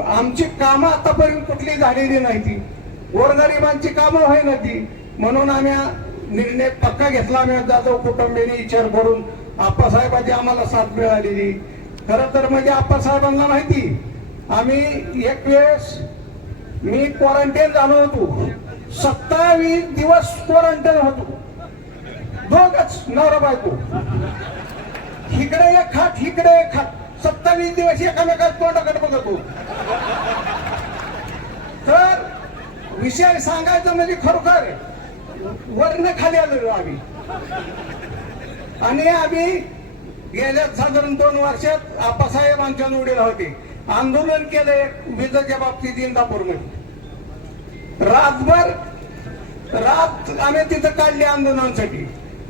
आमची कामं आतापर्यंत कुठली झालेली नाही ती गोरगरिबांची कामं व्हाय ना ती म्हणून आम्ही निर्णय पक्का घेतला. आम्ही जाधव कुटुंबियांनी विचार करून आप्पासाहेबांची आम्हाला साथ मिळालेली. खरं तर म्हणजे आप्पासाहेबांना माहिती आम्ही एक वेळेस मी क्वारंटाईन झालो होतो. सत्तावीस दिवस क्वारंटाईन होतो. दोघच नवरा बायको. इकडे एक खाट इकडे एक खाट सत्तावीस दिवस एकामेकात तोंडाकडे बघतो. तर विषय सांगायचं म्हणजे खरोखर वर्ण खाली आलेलो आम्ही. आणि आम्ही गेल्या साधारण दोन वर्षात आप्पासाहेब आमच्या निवडीला होते. आंदोलन केले विजेच्या बाबतीत इंदापूरमध्ये. रातभर रात आम्ही तिथं काढली आंदोलनासाठी.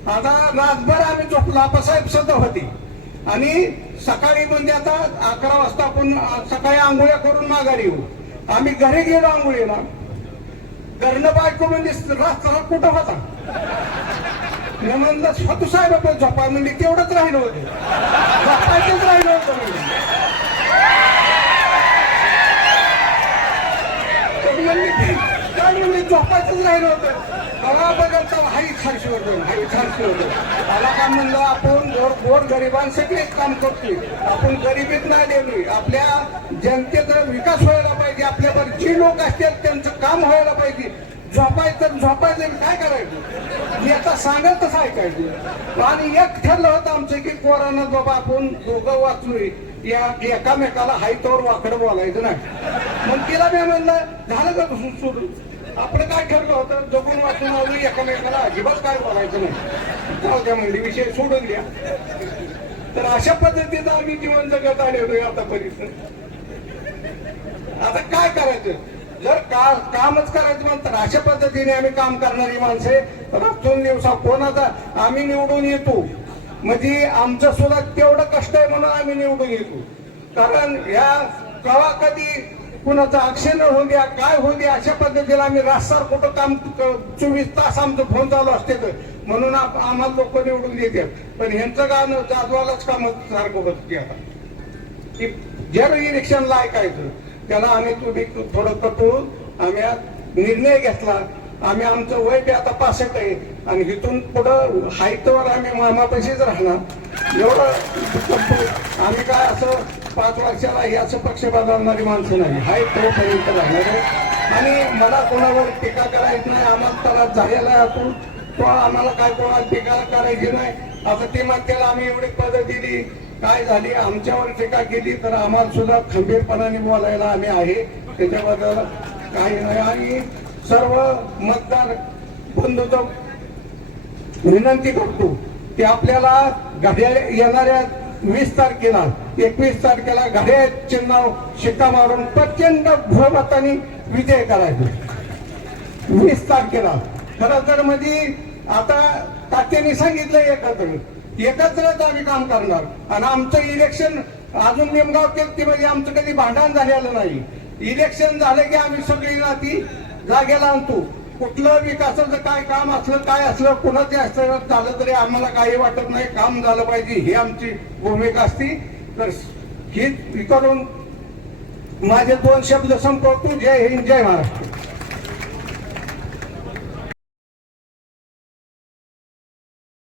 आता रातभर आम्ही झोपलो. आप्पासाहेब सध्या होते. आणि सकाळी म्हणजे आता अकरा वाजता आपण सकाळी आंघोळ्या करून माघारी येऊ. आम्ही घरी गेलो आंघोळीला. घरनं बायको म्हणजे रास्ता कुठं होता? मी म्हणलं स्वतः साहेब झोपा म्हणजे तेवढंच राहिलं होतं. झोपायचंच राहिलं होतं वाचून राहिलो होतं. तेव्हा बघत हाई खारशी होतं हाई खारशी होतं मला काय म्हणलं आपण गोर गोर गरिबांसाठी एक काम करतोय. आपण गरिबीत नाही देवली आपल्या जनतेचा विकास व्हायला पाहिजे. आपल्यावर जी लोक असतील त्यांचं काम व्हायला पाहिजे. झोपायचं झोपायचं आणि काय करायचं? मी आता सांगत तसं ऐकायचं आणि एक ठरलं होतं आमचं की कोरोना बाबा आपण दोघं वाचलोय. या एकामेकाला हायतोवर वाकडं बोलायचं नाही. मग तिला मी म्हणलं झालं का सुरू? आपण काय ठरलं होतं? जगून वाचून आलो एकामेकाला अजिबात काय बोलायचं नाही. जाऊ द्या म्हणजे विषय सोडून द्या. तर अशा पद्धतीचं आम्ही जीवन जगत आलेलो आतापर्यंत आता काय करायचं? जर का कामच करायचं म्हणतात अशा पद्धतीने आम्ही काम करणारी माणसे रातून दिवसा कोणाचा आम्ही निवडून येतो. म्हणजे आमचं सुद्धा तेवढं कष्ट आहे म्हणून आम्ही निवडून येतो. कारण या कवा कधी कुणाचा अक्षर होऊ द्या काय होऊ द्या अशा पद्धतीने आम्ही रास्तार कुठं काम चोवीस तास आमचं फोन चालू असते तर म्हणून आम्हाला लोक निवडून देतात. पण ह्यांचं गाणं जादवालाच काम सारखं होत आता. की ज्या इलेक्शनला ऐकायचं त्याला आम्ही तुम्ही थोडं कटून आम्ही निर्णय घेतला. आम्ही आमचं वय बी आता पासष्ट आहे आणि इथून पुढं हायतवर आम्ही मामापाशीच राहणार. एवढं आम्ही काय असं पाच वर्षाला याच असं पक्ष बदलणारी माणसं नाही. हाय तोपर्यंत राहणार आहे. आणि मला कोणावर टीका करायची नाही आम्हाला त्याला झालेला आहे आपण तो आम्हाला काय कोणाला टीका करायची नाही. आता ते म्हणतील आम्ही एवढी पद दिली. काय झाली? आमच्यावर टीका केली तर आम्हाला सुद्धा खंबीरपणाने बोलायला आम्ही आहे. त्याच्याबद्दल काही नाही. आणि सर्व मतदार बंधूचं विनंती करतो की आपल्याला घड्याळ येणाऱ्या वीस तारखेला एकवीस तारखेला घड्याळ चिन्ह शिक्का मारून प्रचंड बहुमताने विजय करायचा. वीस तारखेला. खरं तर म्हणजे आता तात्यांनी सांगितलं एकत्र. एकत्रच आम्ही काम करणार. आणि आमचं इलेक्शन अजून निमगाव केलं म्हणजे आमचं कधी भांडण झालेलं नाही. इलेक्शन झालं की आम्ही सगळी नाती जागेला आणतो. कुठलं विकासाचं काय काम असलं काय असलं कुणाचे असलं झालं तरी आम्हाला काही वाटत नाही. काम झालं पाहिजे ही आमची भूमिका असती. तर ही करून माझे दोन शब्द संपवतो. जय हिंद जय महाराष्ट्र.